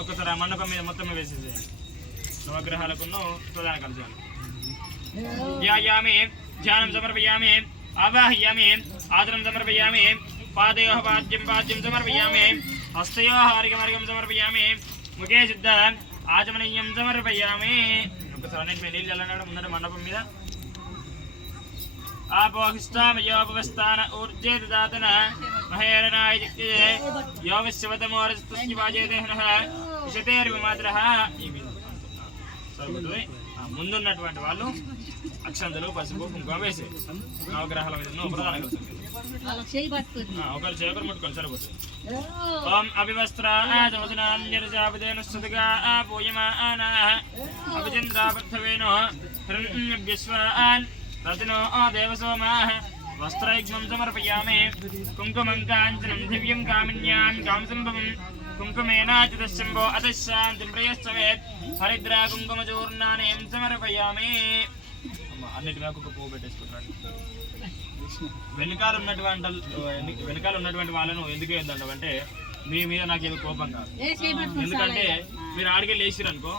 ఒకసారి ఆ మండపం మీద మొత్తం వేసేసేయండి. నవగ్రహాలకు ప్రధాన కలశాలు. ధ్యాయామి, ధ్యానం సమర్పయామి, ఆవాహయామి, ఆదరం సమర్పయామి, పాదయోః పాద్యం సమర్పయామి, హస్తయోః ఆర్ఘ్యం సమర్పయామి, ముఖే సిద్ధ ఆచమనీయం సమర్పయామి. ఒకసారి అన్నింటి మీద నీళ్ళు చల్లన్నాడు ముందర మండపం మీద. ఆపోహిష్టామయోపవస్థాన ఊర్జే దాతన మహేరణాయ యోగశివతమోరస్తస్య వాజేదేహనః విశతేర్విమాత్రః. ముందున్నటువంటి వాళ్ళు అక్షంతలు పసుపు కుంకుమ వేసే నవగ్రహాల మీద ప్రధాన ఒకరు చేయకరు ముట్టుకొని సరిపోతుంది. ఓం అభివస్త్రాజోజనాన్యర్జాపదేన సుతగా పూయమానా అభిచంద్రాపర్థవేనో హిరణ్యస్వాన్ రతినో దేవసోమాః వస్త్రైగ్మం సమర్పయామి. కుంకుమం కాంచనం దివ్యం కామిన్యాన్ కామసంభవం కుంకుమేనాచితశంభో అతశాంతిం ప్రయశ్చవేత్. హరిద్రా కుంకుమచూర్ణానేం సమర్పయామి. అన్నిటి మీద ఒక పువ్వు పెట్టేసుకుంటారు. వెనకాల ఉన్నటువంటి వాళ్ళను ఎందుకు వేద్దాం అంటే మీ మీద నాకు ఏదో కోపం కాదు. ఎందుకంటే మీరు ఆడికి లేచిరనుకో